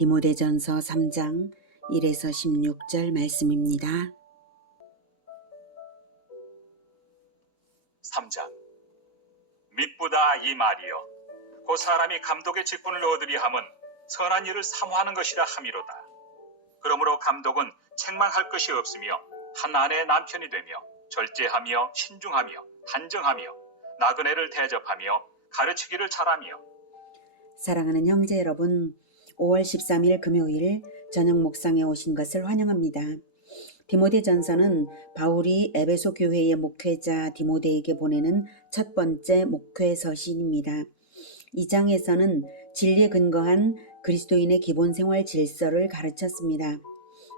디모데전서 3장 1에서 16절 말씀입니다. 3장. 미쁘다 이 말이여, 그 사람이 감독의 직분을 얻으리 함은 선한 일을 사모하는 것이라 함이로다. 그러므로 감독은 책망할 것이 없으며 한 아내의 남편이 되며 절제하며 신중하며 단정하며 나그네를 대접하며 가르치기를 잘하며. 사랑하는 형제 여러분, 5월 13일 금요일 저녁 묵상에 오신 것을 환영합니다. 디모데전서는 바울이 에베소 교회의 목회자 디모데에게 보내는 첫 번째 목회 서신입니다. 이 장에서는 진리에 근거한 그리스도인의 기본 생활 질서를 가르쳤습니다.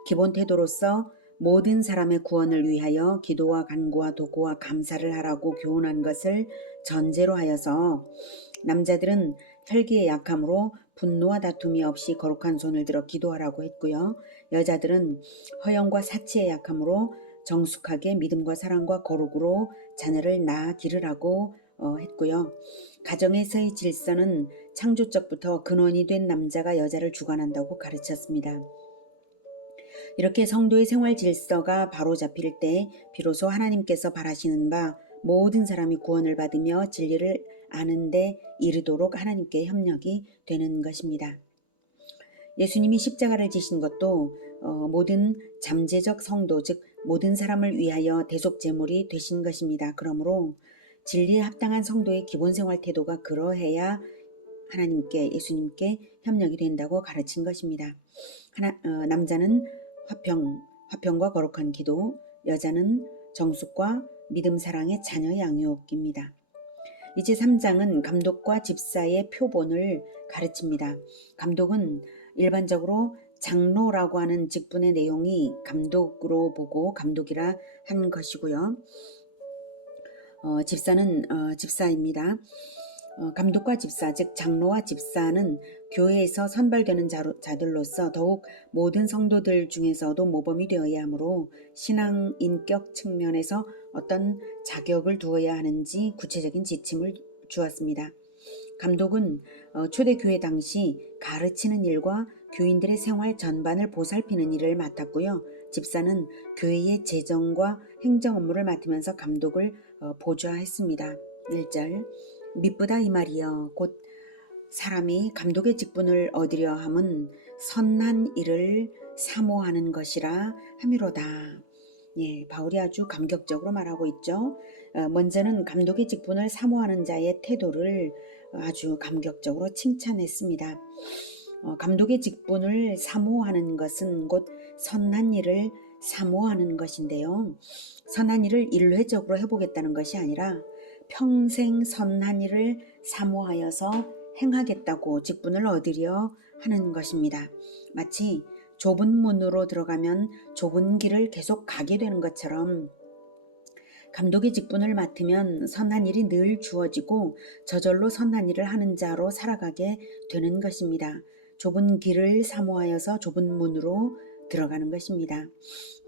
기본 태도로서 모든 사람의 구원을 위하여 기도와 간구와 도구와 감사를 하라고 교훈한 것을 전제로 하여서 남자들은 혈기의 약함으로 분노와 다툼이 없이 거룩한 손을 들어 기도하라고 했고요. 여자들은 허영과 사치의 약함으로 정숙하게 믿음과 사랑과 거룩으로 자녀를 낳아 기르라고 했고요. 가정에서의 질서는 창조적부터 근원이 된 남자가 여자를 주관한다고 가르쳤습니다. 이렇게 성도의 생활 질서가 바로 잡힐 때 비로소 하나님께서 바라시는 바 모든 사람이 구원을 받으며 진리를 아는 데 이르도록 하나님께 협력이 되는 것입니다. 예수님이 십자가를 지신 것도 모든 잠재적 성도, 즉 모든 사람을 위하여 대속 제물이 되신 것입니다. 그러므로 진리에 합당한 성도의 기본 생활 태도가 그러해야 하나님께, 예수님께 협력이 된다고 가르친 것입니다. 남자는 화평과 거룩한 기도, 여자는 정숙과 믿음, 사랑의 자녀 양육입니다. 이제 3장은 감독과 집사의 표본을 가르칩니다. 감독은 일반적으로 장로라고 하는 직분의 내용이 감독으로 보고 감독이라 한 것이고요. 집사는 집사입니다. 감독과 집사, 즉 장로와 집사는 교회에서 선발되는 자들로서 더욱 모든 성도들 중에서도 모범이 되어야 하므로 신앙 인격 측면에서 어떤 자격을 두어야 하는지 구체적인 지침을 주었습니다. 감독은 초대교회 당시 가르치는 일과 교인들의 생활 전반을 보살피는 일을 맡았고요. 집사는 교회의 재정과 행정 업무를 맡으면서 감독을 보좌했습니다. 1절. 미쁘다 이 말이여, 곧 사람이 감독의 직분을 얻으려 함은 선한 일을 사모하는 것이라 함이로다. 예, 바울이 아주 감격적으로 말하고 있죠. 먼저는 감독의 직분을 사모하는 자의 태도를 아주 감격적으로 칭찬했습니다. 감독의 직분을 사모하는 것은 곧 선한 일을 사모하는 것인데요. 선한 일을 일회적으로 해보겠다는 것이 아니라 평생 선한 일을 사모하여서 행하겠다고 직분을 얻으려 하는 것입니다. 마치 좁은 문으로 들어가면 좁은 길을 계속 가게 되는 것처럼 감독의 직분을 맡으면 선한 일이 늘 주어지고 저절로 선한 일을 하는 자로 살아가게 되는 것입니다. 좁은 길을 사모하여서 좁은 문으로 들어가는 것입니다.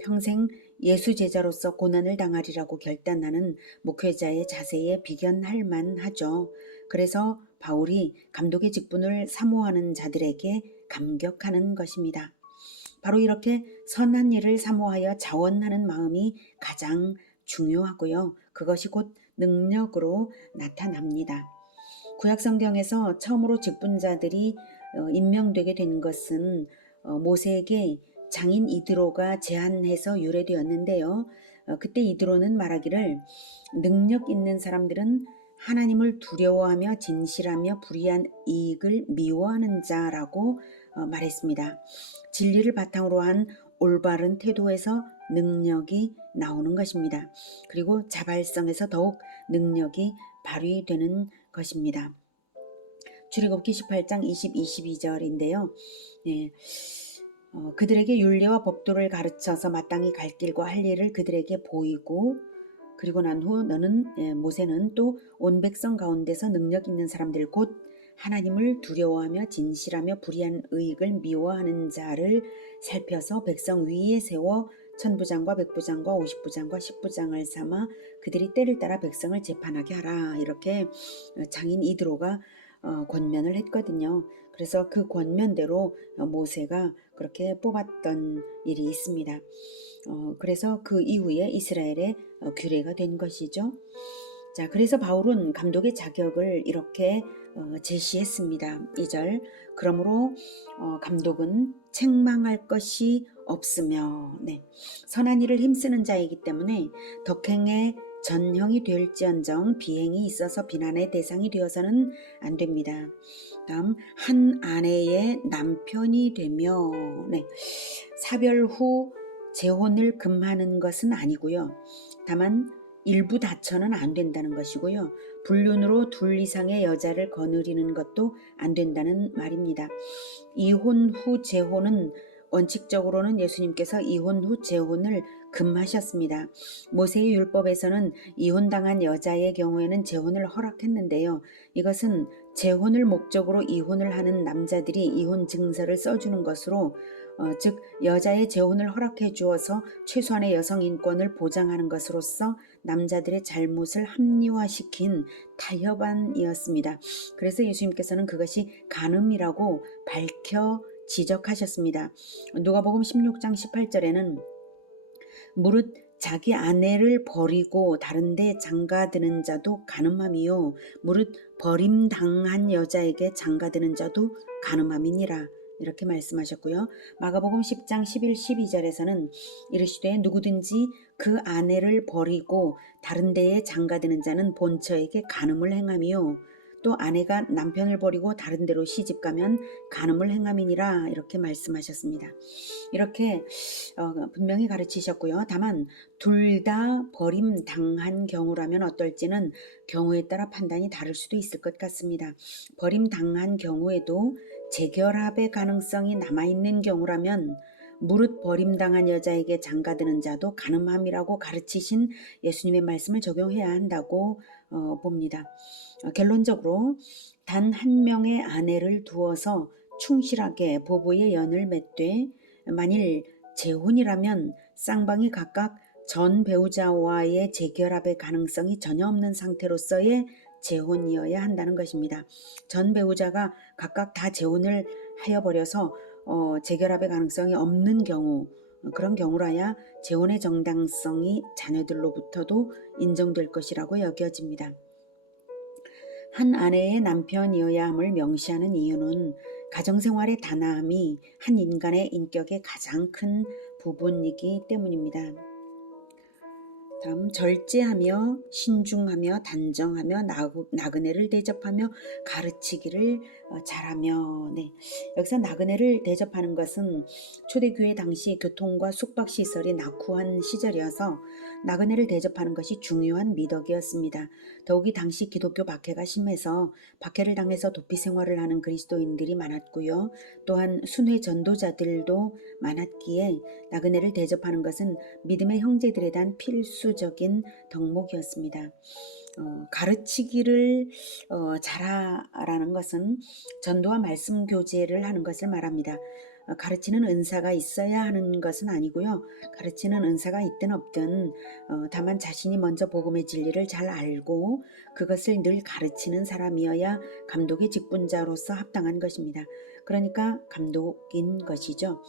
평생 예수 제자로서 고난을 당하리라고 결단하는 목회자의 자세에 비견할 만하죠. 그래서 바울이 감독의 직분을 사모하는 자들에게 감격하는 것입니다. 바로 이렇게 선한 일을 사모하여 자원하는 마음이 가장 중요하고요. 그것이 곧 능력으로 나타납니다. 구약성경에서 처음으로 직분자들이 임명되게 된 것은 모세에게 장인 이드로가 제안해서 유래되었는데요. 그때 이드로는 말하기를 능력 있는 사람들은 하나님을 두려워하며 진실하며 불의한 이익을 미워하는 자라고 말했습니다. 진리를 바탕으로 한 올바른 태도에서 능력이 나오는 것입니다. 그리고 자발성에서 더욱 능력이 발휘되는 것입니다. 출애굽기 18장 20, 22절인데요. 네. 그들에게 율례와 법도를 가르쳐서 마땅히 갈 길과 할 일을 그들에게 보이고, 그리고 난 후 모세는 또 온 백성 가운데서 능력 있는 사람들 곧 하나님을 두려워하며 진실하며 불의한 의익을 미워하는 자를 살펴서 백성 위에 세워 천부장과 백부장과 50부장과 10부장을 삼아 그들이 때를 따라 백성을 재판하게 하라. 이렇게 장인 이드로가 권면을 했거든요. 그래서 그 권면대로 모세가 그렇게 뽑았던 일이 있습니다. 그래서 그 이후에 이스라엘의 규례가 된 것이죠. 자, 그래서 바울은 감독의 자격을 이렇게 제시했습니다. 2절. 그러므로 감독은 책망할 것이 없으며, 네. 선한 일을 힘쓰는 자이기 때문에 덕행의 전형이 될지언정 비행이 있어서 비난의 대상이 되어서는 안 됩니다. 다음, 한 아내의 남편이 되며, 네. 사별 후 재혼을 금하는 것은 아니고요. 다만 일부 다처는 안 된다는 것이고요. 불륜으로 둘 이상의 여자를 거느리는 것도 안 된다는 말입니다. 이혼 후 재혼은 원칙적으로는 예수님께서 이혼 후 재혼을 금하셨습니다. 모세의 율법에서는 이혼당한 여자의 경우에는 재혼을 허락했는데요. 이것은 재혼을 목적으로 이혼을 하는 남자들이 이혼 증서를 써주는 것으로 즉 여자의 재혼을 허락해 주어서 최소한의 여성 인권을 보장하는 것으로서 남자들의 잘못을 합리화시킨 타협안이었습니다. 그래서 예수님께서는 그것이 간음이라고 밝혀 지적하셨습니다. 누가복음 16장 18절에는 무릇 자기 아내를 버리고 다른 데 장가드는 자도 간음함이요 무릇 버림당한 여자에게 장가드는 자도 간음함이니라 이렇게 말씀하셨고요. 마가복음 10장 11, 12절에서는 이르시되 누구든지 그 아내를 버리고 다른 데에 장가드는 자는 본처에게 간음을 행함이요 또 아내가 남편을 버리고 다른 데로 시집가면 간음을 행함이니라 이렇게 말씀하셨습니다. 이렇게 분명히 가르치셨고요. 다만 둘 다 버림당한 경우라면 어떨지는 경우에 따라 판단이 다를 수도 있을 것 같습니다. 버림당한 경우에도 재결합의 가능성이 남아있는 경우라면 무릇 버림당한 여자에게 장가드는 자도 간음함이라고 가르치신 예수님의 말씀을 적용해야 한다고 봅니다. 결론적으로 단 한 명의 아내를 두어서 충실하게 부부의 연을 맺되 만일 재혼이라면 쌍방이 각각 전 배우자와의 재결합의 가능성이 전혀 없는 상태로서의 재혼이어야 한다는 것입니다. 전 배우자가 각각 다 재혼을 하여버려서 재결합의 가능성이 없는 경우 그런 경우라야 재혼의 정당성이 자녀들로부터도 인정될 것이라고 여겨집니다. 한 아내의 남편이어야 함을 명시하는 이유는 가정생활의 단아함이 한 인간의 인격의 가장 큰 부분이기 때문입니다. 다음 절제하며 신중하며 단정하며 나그네를 대접하며 가르치기를 잘하며 네. 여기서 나그네를 대접하는 것은 초대교회 당시 교통과 숙박시설이 낙후한 시절이어서 나그네를 대접하는 것이 중요한 미덕이었습니다. 더욱이 당시 기독교 박해가 심해서 박해를 당해서 도피 생활을 하는 그리스도인들이 많았고요. 또한 순회 전도자들도 많았기에 나그네를 대접하는 것은 믿음의 형제들에 대한 필수적인 덕목이었습니다. 가르치기를 잘하라는 것은 전도와 말씀 교제를 하는 것을 말합니다. 가르치는 은사가 있어야 하는 것은 아니고요. 가르치는 은사가 있든 없든 다만 자신이 먼저 복음의 진리를 잘 알고 그것을 늘 가르치는 사람이어야 감독의 직분자로서 합당한 것입니다. 그러니까 감독인 것이죠.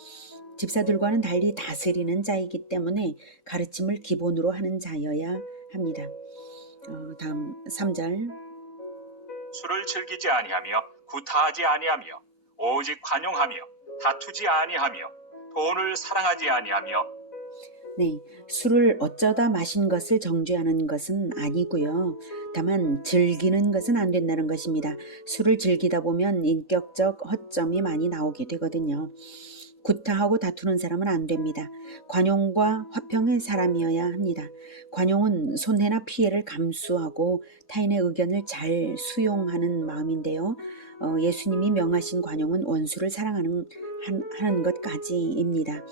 집사들과는 달리 다스리는 자이기 때문에 가르침을 기본으로 하는 자여야 합니다. 다음 3절. 술을 즐기지 아니하며 구타하지 아니하며 오직 관용하며 다투지 아니하며 돈을 사랑하지 아니하며 네, 술을 어쩌다 마신 것을 정죄하는 것은 아니고요. 다만 즐기는 것은 안 된다는 것입니다. 술을 즐기다 보면 인격적 허점이 많이 나오게 되거든요. 구타하고 다투는 사람은 안 됩니다. 관용과 화평의 사람이어야 합니다. 관용은 손해나 피해를 감수하고 타인의 의견을 잘 수용하는 마음인데요. 예수님이 명하신 관용은 원수를 사랑하는 하는 것까지입니다.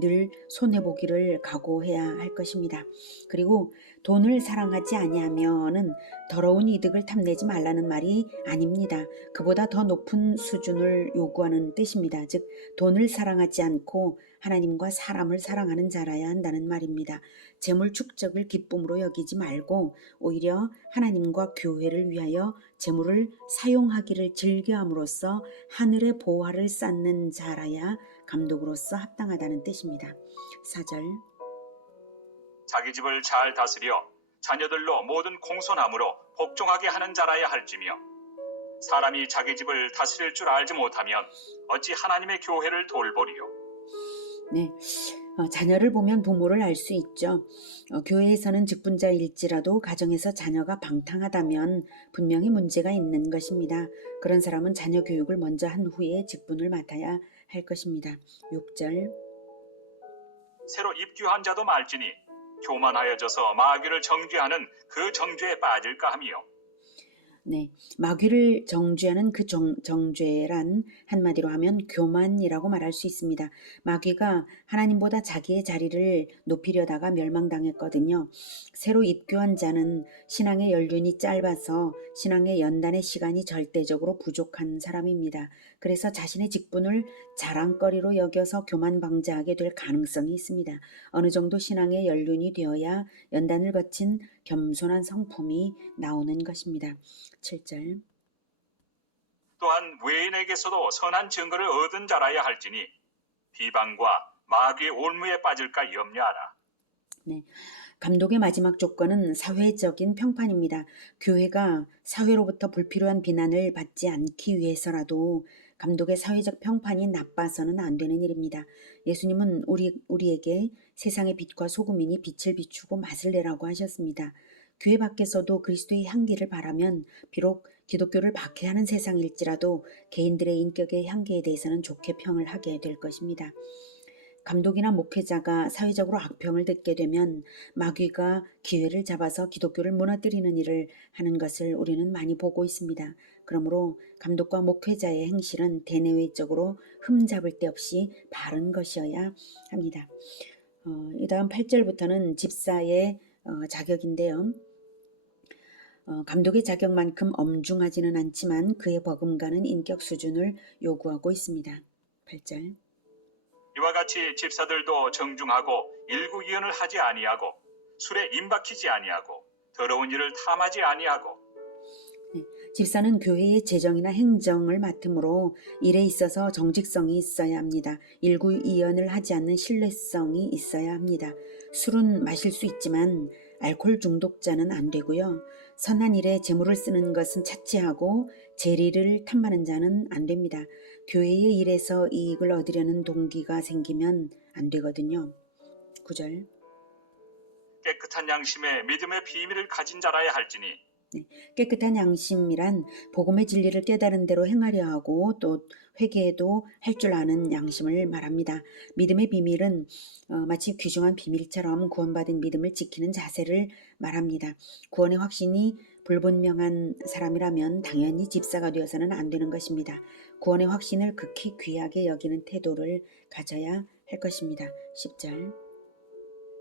늘 손해보기를 각오해야 할 것입니다. 그리고 돈을 사랑하지 아니하면은 더러운 이득을 탐내지 말라는 말이 아닙니다. 그보다 더 높은 수준을 요구하는 뜻입니다. 즉 돈을 사랑하지 않고 하나님과 사람을 사랑하는 자라야 한다는 말입니다. 재물 축적을 기쁨으로 여기지 말고 오히려 하나님과 교회를 위하여 재물을 사용하기를 즐겨함으로써 하늘의 보화를 쌓는 자라야 감독으로서 합당하다는 뜻입니다. 4절 자기 집을 잘 다스려 자녀들로 모든 공손함으로 복종하게 하는 자라야 할지며 사람이 자기 집을 다스릴 줄 알지 못하면 어찌 하나님의 교회를 돌보리요. 네, 자녀를 보면 부모를 알 수 있죠. 교회에서는 직분자일지라도 가정에서 자녀가 방탕하다면 분명히 문제가 있는 것입니다. 그런 사람은 자녀 교육을 먼저 한 후에 직분을 맡아야 할 것입니다. 6절 새로 입교한 자도 말지니 교만하여져서 마귀를 정죄하는 그 정죄에 빠질까 하며 네, 마귀를 정죄하는 그 정죄란 한마디로 하면 교만이라고 말할 수 있습니다. 마귀가 하나님보다 자기의 자리를 높이려다가 멸망당했거든요. 새로 입교한 자는 신앙의 연륜이 짧아서 신앙의 연단의 시간이 절대적으로 부족한 사람입니다. 그래서 자신의 직분을 자랑거리로 여겨서 교만 방자하게 될 가능성이 있습니다. 어느 정도 신앙의 연륜이 되어야 연단을 거친 겸손한 성품이 나오는 것입니다. 7절 또한 외인에게서도 선한 증거를 얻은 자라야 할지니 비방과 마귀의 올무에 빠질까 염려하라. 네, 감독의 마지막 조건은 사회적인 평판입니다. 교회가 사회로부터 불필요한 비난을 받지 않기 위해서라도 감독의 사회적 평판이 나빠서는 안 되는 일입니다. 예수님은 우리에게 세상의 빛과 소금이니 빛을 비추고 맛을 내라고 하셨습니다. 교회 밖에서도 그리스도의 향기를 바라면 비록 기독교를 박해하는 세상일지라도 개인들의 인격의 향기에 대해서는 좋게 평을 하게 될 것입니다. 감독이나 목회자가 사회적으로 악평을 듣게 되면 마귀가 기회를 잡아서 기독교를 무너뜨리는 일을 하는 것을 우리는 많이 보고 있습니다. 그러므로 감독과 목회자의 행실은 대내외적으로 흠잡을 데 없이 바른 것이어야 합니다. 이 다음 8절부터는 집사의 자격인데요. 감독의 자격만큼 엄중하지는 않지만 그의 버금가는 인격 수준을 요구하고 있습니다. 8절 이와 같이 집사들도 정중하고 일구이연을 하지 아니하고 술에 임박히지 아니하고 더러운 일을 탐하지 아니하고 집사는 교회의 재정이나 행정을 맡음으로 일에 있어서 정직성이 있어야 합니다. 일구이연을 하지 않는 신뢰성이 있어야 합니다. 술은 마실 수 있지만 알코올 중독자는 안 되고요. 선한 일에 재물을 쓰는 것은 차치하고 재리를 탐하는 자는 안 됩니다. 교회의 일에서 이익을 얻으려는 동기가 생기면 안 되거든요. 9절 깨끗한 양심에 믿음의 비밀을 가진 자라야 할지니 깨끗한 양심이란 복음의 진리를 깨달은 대로 행하려 하고 또 회개도 할 줄 아는 양심을 말합니다. 믿음의 비밀은 마치 귀중한 비밀처럼 구원받은 믿음을 지키는 자세를 말합니다. 구원의 확신이 불분명한 사람이라면 당연히 집사가 되어서는 안 되는 것입니다. 구원의 확신을 극히 귀하게 여기는 태도를 가져야 할 것입니다. 10절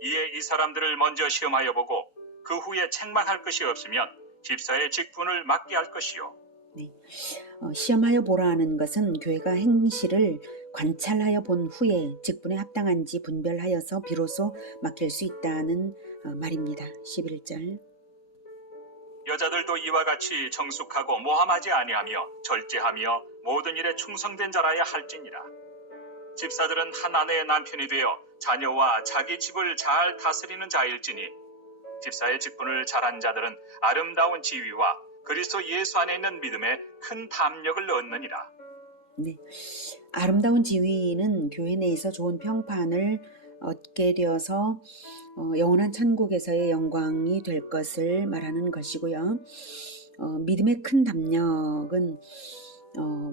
이에 이 사람들을 먼저 시험하여 보고 그 후에 책망할 것이 없으면 집사의 직분을 맡게 할 것이요. 네. 시험하여 보라 하는 것은 교회가 행실을 관찰하여 본 후에 직분에 합당한지 분별하여서 비로소 맡길 수 있다는 말입니다. 11절 여자들도 이와 같이 정숙하고 모함하지 아니하며 절제하며 모든 일에 충성된 자라야 할지니라. 집사들은 한 아내의 남편이 되어 자녀와 자기 집을 잘 다스리는 자일지니 집사의 직분을 잘한 자들은 아름다운 지위와 그리스도 예수 안에 있는 믿음에 큰 담력을 얻느니라. 네, 아름다운 지위는 교회 내에서 좋은 평판을 얻게 되어서 영원한 천국에서의 영광이 될 것을 말하는 것이고요. 믿음의 큰 담력은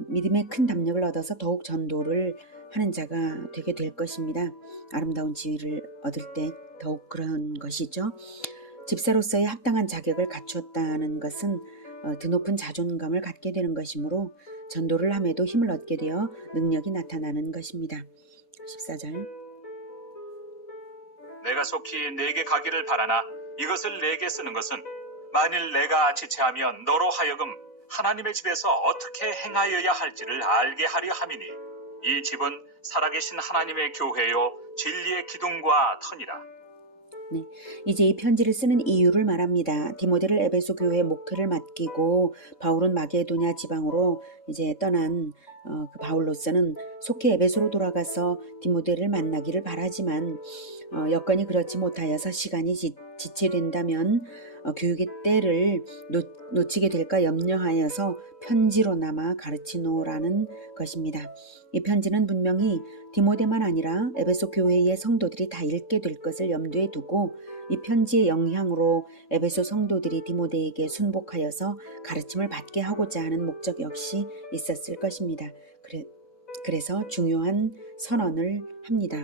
믿음의 큰 담력을 얻어서 더욱 전도를 하는 자가 되게 될 것입니다. 아름다운 지위를 얻을 때 더욱 그런 것이죠. 집사로서의 합당한 자격을 갖추었다는 것은 드높은 자존감을 갖게 되는 것이므로 전도를 함에도 힘을 얻게 되어 능력이 나타나는 것입니다. 14절. 내가 속히 내게 가기를 바라나 이것을 내게 쓰는 것은 만일 내가 지체하면 너로 하여금 하나님의 집에서 어떻게 행하여야 할지를 알게 하려 함이니 이 집은 살아계신 하나님의 교회요 진리의 기둥과 터니라. 네, 이제 이 편지를 쓰는 이유를 말합니다. 디모데를 에베소 교회의 목회를 맡기고 바울은 마게도냐 지방으로 이제 떠난 그 바울로서는 속히 에베소로 돌아가서 디모데를 만나기를 바라지만 여건이 그렇지 못하여서 시간이 지체된다면 교육의 때를 놓치게 될까 염려하여서 편지로나마 가르치노라는 것입니다. 이 편지는 분명히 디모데만 아니라 에베소 교회의 성도들이 다 읽게 될 것을 염두에 두고 이 편지의 영향으로 에베소 성도들이 디모데에게 순복하여서 가르침을 받게 하고자 하는 목적 역시 있었을 것입니다. 그래서 중요한 선언을 합니다.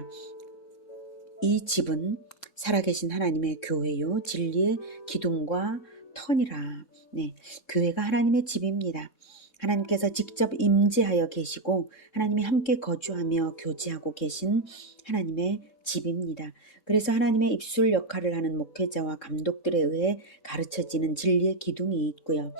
이 집은 살아계신 하나님의 교회요 진리의 기둥과 터니라. 네, 교회가 하나님의 집입니다. 하나님께서 직접 임재하여 계시고 하나님이 함께 거주하며 교제하고 계신 하나님의 집입니다. 그래서 하나님의 입술 역할을 하는 목회자와 감독들에 의해 가르쳐지는 진리의 기둥이 있고요.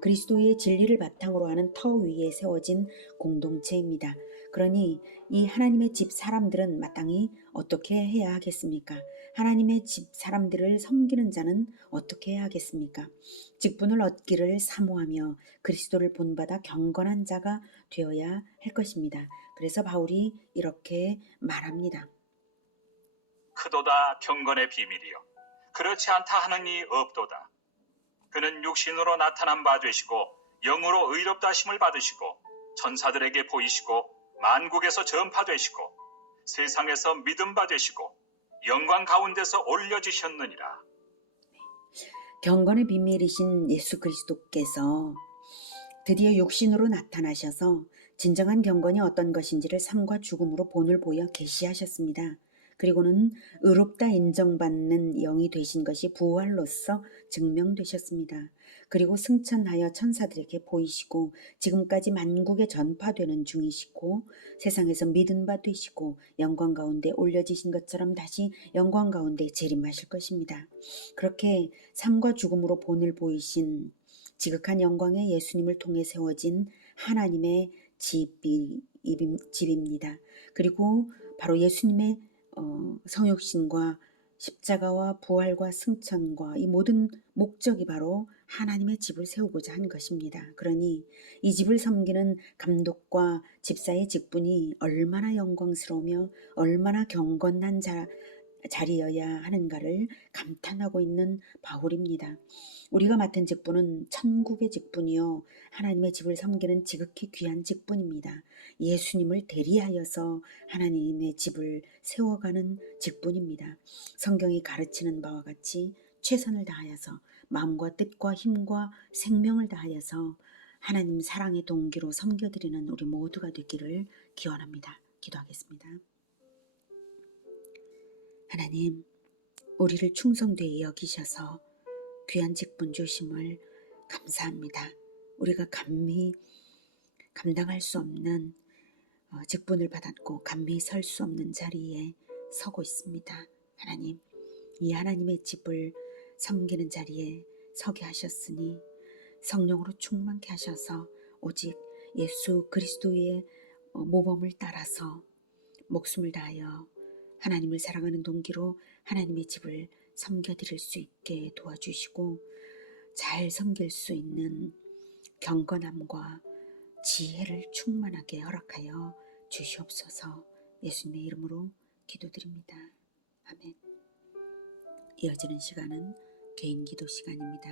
그리스도의 진리를 바탕으로 하는 터 위에 세워진 공동체입니다. 그러니 이 하나님의 집 사람들은 마땅히 어떻게 해야 하겠습니까? 하나님의 집 사람들을 섬기는 자는 어떻게 해야 하겠습니까? 직분을 얻기를 사모하며 그리스도를 본받아 경건한 자가 되어야 할 것입니다. 그래서 바울이 이렇게 말합니다. 크도다 경건의 비밀이요 그렇지 않다 하는 이 없도다. 그는 육신으로 나타난 바 되시고 영으로 의롭다 하심을 받으시고 천사들에게 보이시고 만국에서 전파되시고 세상에서 믿음 받으시고 영광 가운데서 올려지셨느니라. 경건의 비밀이신 예수 그리스도께서 드디어 육신으로 나타나셔서 진정한 경건이 어떤 것인지를 삶과 죽음으로 본을 보여 계시하셨습니다. 그리고는 의롭다 인정받는 영이 되신 것이 부활로서 증명되셨습니다. 그리고 승천하여 천사들에게 보이시고 지금까지 만국에 전파되는 중이시고 세상에서 믿은 바 되시고 영광 가운데 올려지신 것처럼 다시 영광 가운데 재림하실 것입니다. 그렇게 삶과 죽음으로 본을 보이신 지극한 영광의 예수님을 통해 세워진 하나님의 집입니다. 그리고 바로 예수님의 성육신과 십자가와 부활과 승천과 이 모든 목적이 바로 하나님의 집을 세우고자 한 것입니다. 그러니 이 집을 섬기는 감독과 집사의 직분이 얼마나 영광스러우며 얼마나 경건한 자리여야 하는가를 감탄하고 있는 바울입니다. 우리가 맡은 직분은 천국의 직분이요 하나님의 집을 섬기는 지극히 귀한 직분입니다. 예수님을 대리하여서 하나님의 집을 세워가는 직분입니다. 성경이 가르치는 바와 같이 최선을 다하여서 마음과 뜻과 힘과 생명을 다하여서 하나님 사랑의 동기로 섬겨드리는 우리 모두가 되기를 기원합니다. 기도하겠습니다. 하나님, 우리를 충성되이 여기셔서 귀한 직분 주심을 감사합니다. 우리가 감히 감당할 수 없는 직분을 받았고 감히 설 수 없는 자리에 서고 있습니다. 하나님, 이 하나님의 집을 섬기는 자리에 서게 하셨으니 성령으로 충만케 하셔서 오직 예수 그리스도의 모범을 따라서 목숨을 다하여 하나님을 사랑하는 동기로 하나님의 집을 섬겨드릴 수 있게 도와주시고 잘 섬길 수 있는 경건함과 지혜를 충만하게 허락하여 주시옵소서. 예수님의 이름으로 기도드립니다. 아멘. 이어지는 시간은 개인 기도 시간입니다.